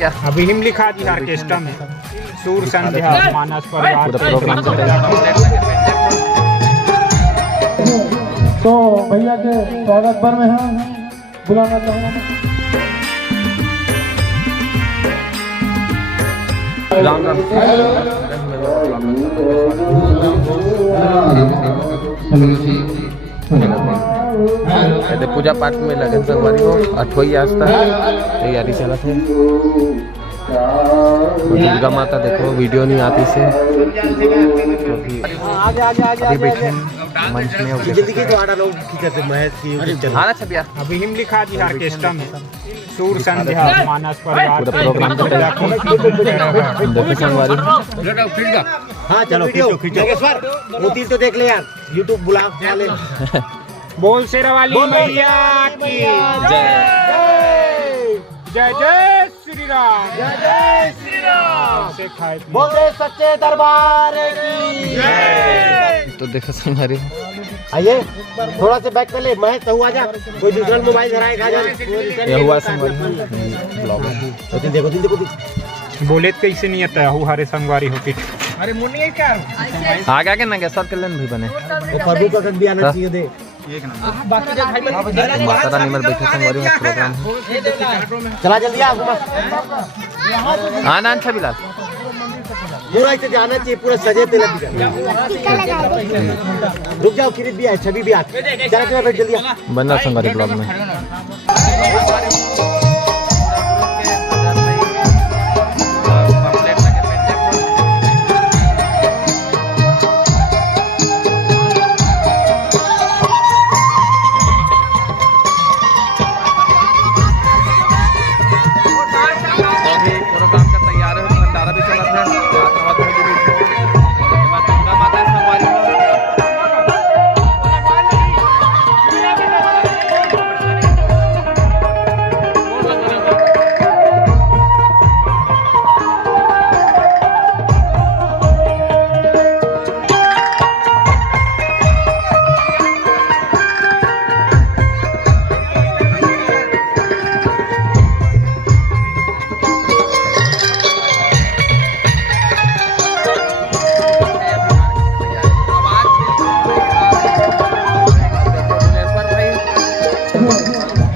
क्या अभी हिम लिखा जी ऑर्केस्ट्रा में सूर संध्या मानस परिवार प्रोग्राम तो भैया के स्वागत पर में हम बुलाना चाहूँगा। राम राम पूजा पाठ में लगन संगवारी हो 8 आज तक तैयारी चला थे। दुर्गा माता देखो वीडियो नहीं आती से अभी बैठे मंच में आना छबिया। अभी हिम लिखा जी ऑर्केस्ट्रा में सूर संध्या मानस परिवार प्रोग्राम संगवारी। हाँ चलो खींचो तो देख ले यार यूट्यूब बुला वाले। बोल शेरावाली मैया की जय जय श्री राम जय जय श्री राम से खाए बोल दे सच्चे दरबार की जय। तो देखो संगवारी आइए थोड़ा से बैक कर ले महेश तो आजा कोई दूसरा मोबाइल धराए खा जा ये हुआ संगवारी ब्लॉग देखो बोले तो कैसे नहीं आता हूँ हरे संगवारी होती। अरे मुन्नी क्या आगे आगे ना गैसर के लेन भी बने वो प्रभु का भी आना चाहिए दे बाकी जो भाई माता रानी में बैठे संगवारी में प्रोग्राम चला जल्दी आ हाँ ना अच्छा बिलाल पूरा इसे जाना चाहिए पूरा सजे तेल रुक जाओ किरीट भी आए छवि भी आते चला चला बैठ जल्दी आ बन रहा संगवारी ब्लॉग में।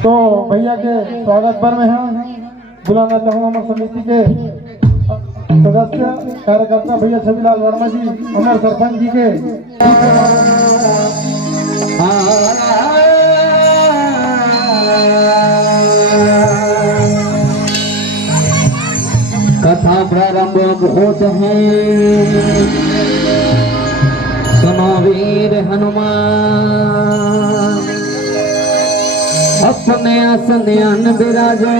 तो भैया के स्वागत पर में हम बुलाना चाहूँगा समिति के सदस्य कार्यकर्ता भैया छविलाल वर्मा जी हमारे सरपंच जी के कथा प्रारंभ होते हैं। सुनो वीर हनुमान अपने आसन विराजो।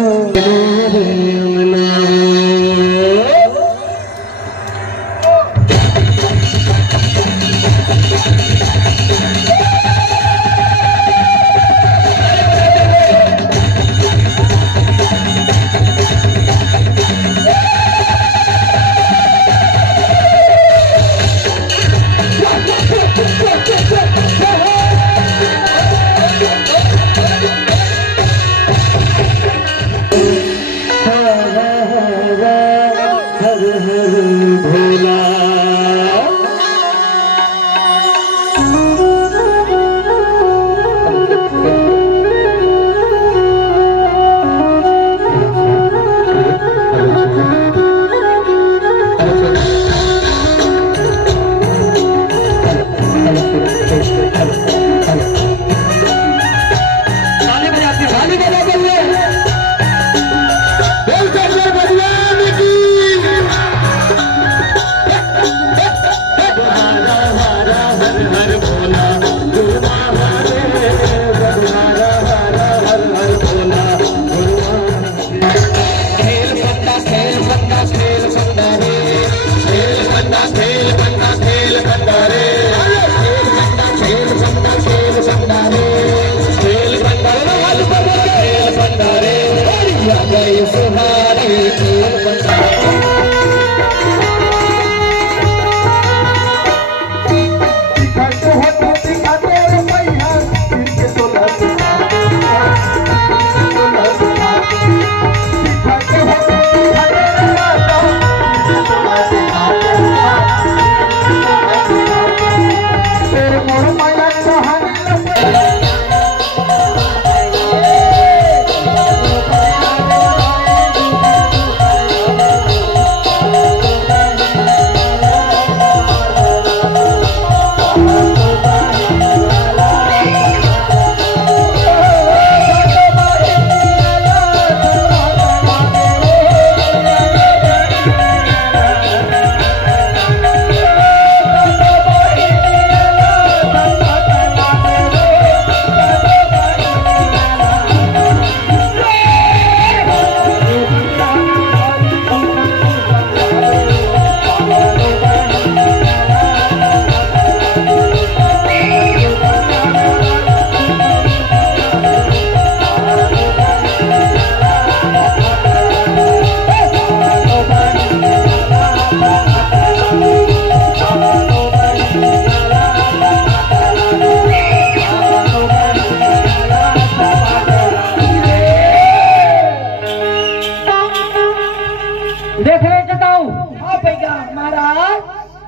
देख रहे जताऊ हाँ भैया महाराज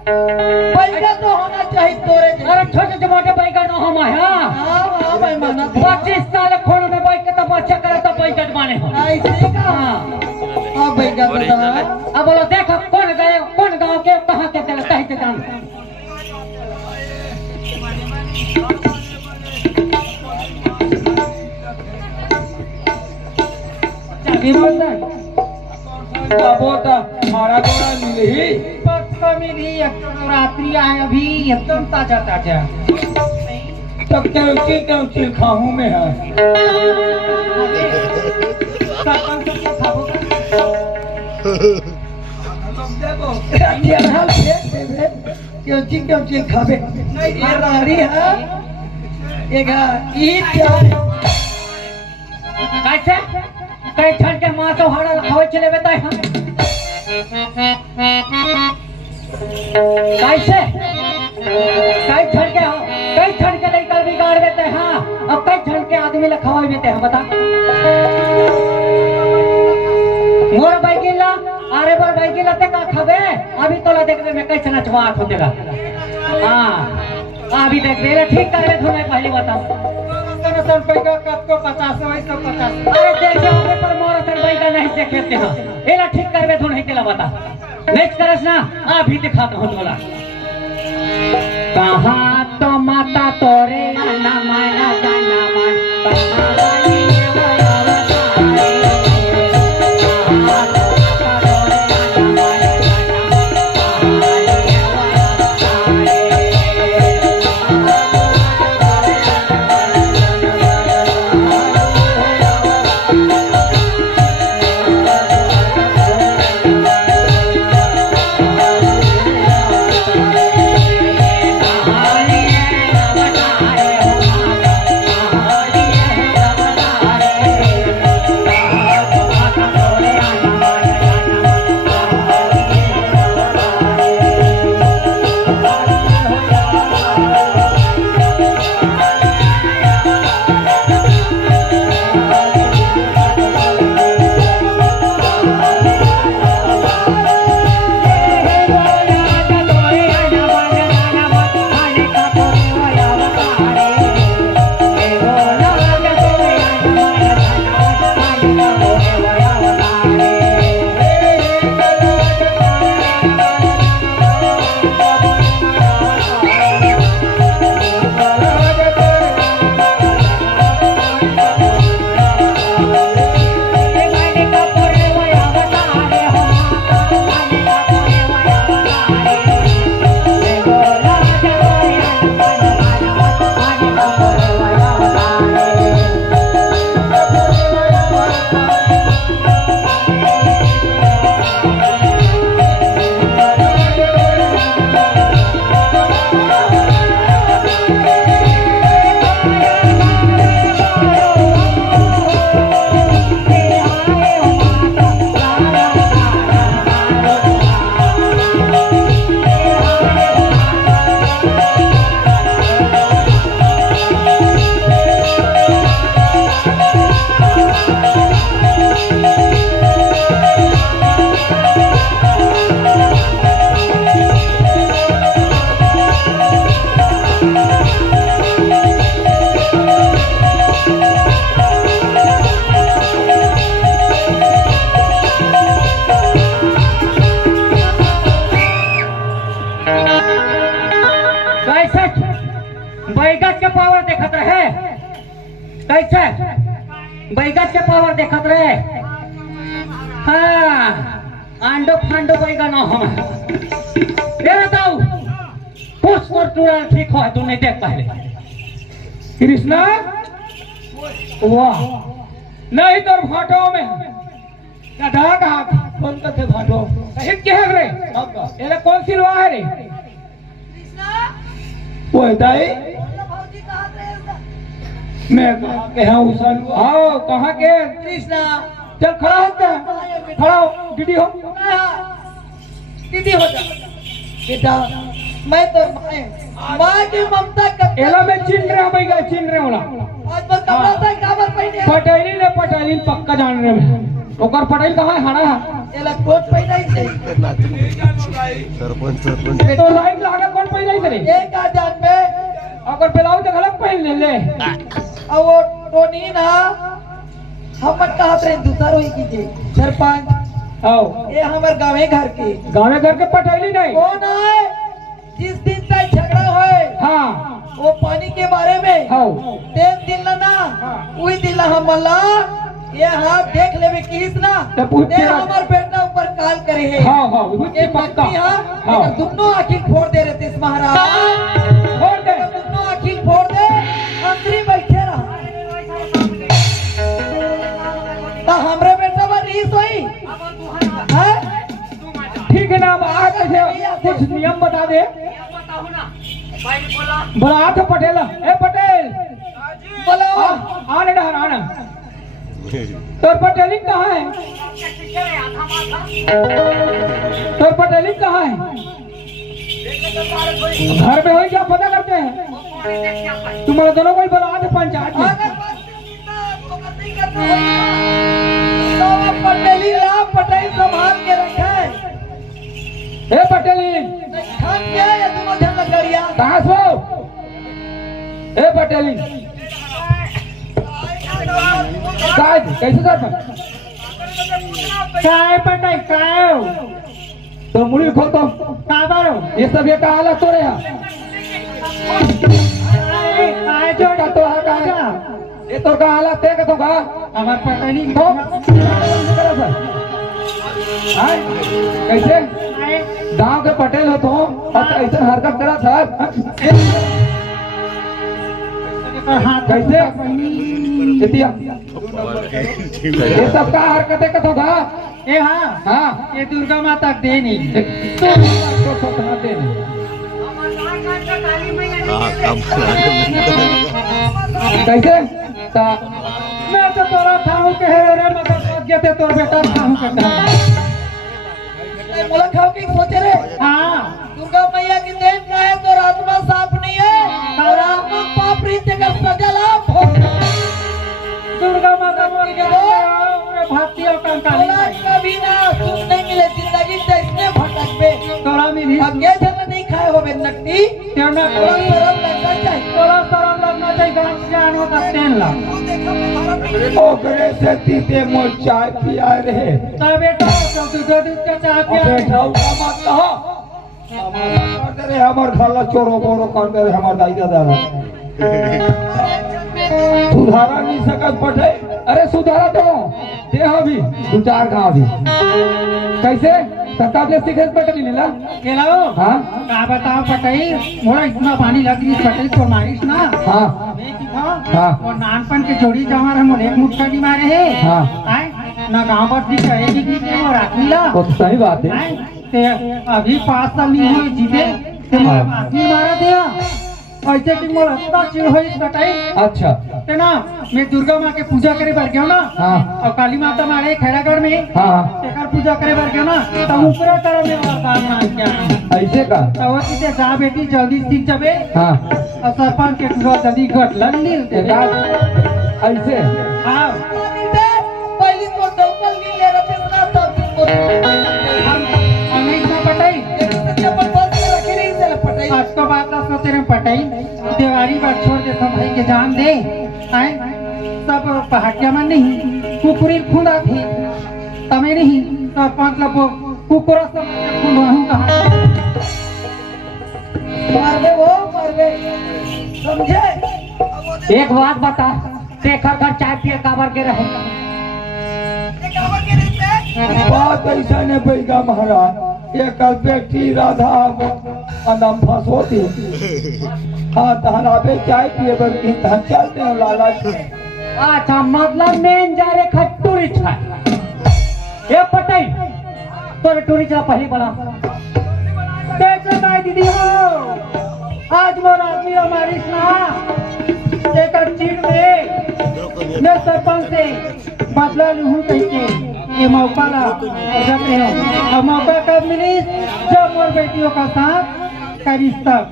पैसा तो होना चाहिए तोरे अरे छोटे से मोटे बैगा न हम हाँ हाँ भाई माना 25 साल खोल में बैठ के तो बच्चा करे तो पैसा माने हो ऐसे का हाँ हाँ भैया दादा अब बोलो देखो कौन गांव के कहाँ के चलता है जान हमारा गोड़ा मिली पक्का मिली एकदम रात्रि आए अभी एकदम ताजा ताजा तब क्या खाऊं मैं क्यों खावे ये रारी है कैसे कई ठंड के माँ तो हरा खावे चले बताए हम कैसे कई ठंड के लेकर बिगाड़ देते हैं हाँ अब कई ठंड के आदमी ला खवा देते हैं बता मोर बैगिला अरे बोर बैगिला ते का खावे अभी तोला देखबे में कैसे नचवाट होतेगा हाँ अभी देख ले ठीक करबे तो मैं पहले बताऊं कब 50 अरे देखो हमें पर मोर सर भाई का नहीं देखते हैं एला ठीक करबे तो नहीं तेला बता नेक्स्ट करस ना अभी दिखाता हूं तोला कहां तो माता तोरे ना माना गाना मान बैगत के पावर देखत रहे कैसे बैगत के पावर देखत रहे हाँ आंडो फांडो बैगा न हम ये बताओ कुछ और तुरा ठीक हो तू नहीं देख पहले कृष्णा वाह नहीं तो भाटो में गधा कहा कौन कथे भाटो हित के है रे ये कौन सी लवा है रे वो दाई मैं कहा उसन आओ कहाँ के कृष्णा चल खड़ा होता खड़ा हो दीदी हो जा बेटा मैं तो माँ की ममता कर एला में चिन रहा भाई चिन रहे होला आज पर कपड़ा था काबर पहने पटेली ने पक्का जान रहे ओकर पटेल कहाँ है हाड़ा एला कोट पहिनाई से सरपंच तो लाइट लागा कौन पहिनाई करे एक आजान में ओकर ब्लाउज अलग पहन ले और वो टोनी ना हमर कहत रहे दूसरा होई कीजिए सरपंच आओ ये हमर गाँव घर के गाँव घर के पटेली नहीं कौन है जिस दिन तक झगड़ा होए हाँ वो पानी के बारे में आओ तेल दिन ना वही दिन हमला ये हाथ देख लेवे किस ना तो पूछ ते हमर बेटा ऊपर काल करे है हाँ हाँ वो ये पक्का पक्की हां हाँ दोनों आंखें फोड़ दे रहे थे इस महाराज छोड़ दे दोनों आंखें फोड़ दे अंदर बैठे रहा तो हमरे बेटा पर रीस हुई हैं ठीक है ना अब आ कैसे कुछ नियम बता दे बोला था पटेल ए पटेल बोलो आने डर आना तो पटेलिंग कहाँ है तो पटेलिंग कहाँ है घर में हो क्या पता करते हैं तुम्हारा दोनों कोई बोला थे पंचायत में तो पटेली ला पटेल संभाल के रखे ए पटेलिंग खान क्या है दोनों जन लगड़िया कहाँ सो ए पटेलिंग कैसे सर काय पटाई काय तो मुड़ी खोल तो का बारो ये सब ये का हालत तो रहा काय जो का तो है का ये तो का हालत है तो का हमार पटाई तो कैसे गांव के पटेल हो तो और ऐसा हरकत करा था कैसे इतिया ये सब का हरकतें का तो का ए हाँ हाँ ये दुर्गा माता देनी कैसे मैं तो तोरा खाऊं के है रे मतलब भाग्य ते तोर बेटा खाऊं करता बोला खाओ की सोचे रे हाँ दुर्गा मैया की देन का है तो आत्मा साफ नहीं है और आत्मा पाप रीत का सजला दुर्गा माता मोर के भक्ति और कंकाली बोला कभी ना सुख नहीं मिले जिंदगी से इसने भटक पे तोरा मिली अब ये जन नहीं खाए हो बे नकटी तेरा ना थोड़ा शर्म लगना चाहिए तोरा शरम लगना चाहिए गांव जानो का तेल ला वो देखो हमारा ओकरे से तीते मोर चाय पिया रहे ता बेटा सब दूध के चाय पिया बैठा हुआ मत कहा कर दे रे हमर खाला चोरो बोरो कर दे रे हमर दाई दादा सुधारा नहीं सकत पटे अरे सुधारा तो दे अभी दो चार गांव भी कैसे तकाबले सिगरेट पटली नीला केलाओ हाँ का बताओ पटाई मोरा इतना पानी लग रही पटाई तो मारिस ना हाँ हाँ और नानपन के जोड़ी जमार हम एक मुठ्ठा नहीं मारे है हाँ आए ना गांव पर दिख रहे कि और आदमी ला वो तो सही बात है आए ते अभी 5 साल नहीं हुए जीते ते मोर आदमी मारा दिया ऐसे कि मोर इतना चिड़ होई पटाई अच्छा ते ना मैं दुर्गा माँ के पूजा करे बर गयो ना हाँ और काली माता मारे खैरागढ़ में हाँ तेकर पूजा करे बर गयो ना तो ऊपर तरफ में वरदान मांग के आए ऐसे का तो वो किसे जा बेटी जल्दी सीख जाबे हाँ और सरपंच के पूरा जल्दी गटलन नील दे ऐसे हाँ पहली तो दौकल नहीं ले रहे थे ना सब अंग्रेज में पटाई चप्पल बंद के रखे नहीं से पटाई आज तो बात ना सोते रहे पटाई देवारी बात छोड़ दे सब भाई के जान दे आए सब पहाड़िया में नहीं कुकुरी खुदा थी तमें नहीं सरपंच लोग कुकुरा सब खुदा हूँ कहा मारवे समझे एक बात बता शेखर घर चाय पिए काबर के रहे बात ऐसा नहीं पैगा महाराज एक बेटी राधा अनम फंस होती हाँ तहराबे चाय पिए बल्कि धन चलते हैं लालच अच्छा मतलब मेन जा रे खट्टूरी छा ये पटाई तोरे टूरी चला पहली बड़ा देख ले ताई दीदी हो आज मोर आदमी हमारी ना एक चीड़ में मैं सरपंच से बदला लूँ कहीं ये मौका ला जब रहे हो और मौका कब मिली जब मोर बेटियों का साथ करीस तक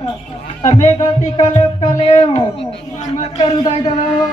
मैं गलती कर ले मत करूँ दाई दलाओ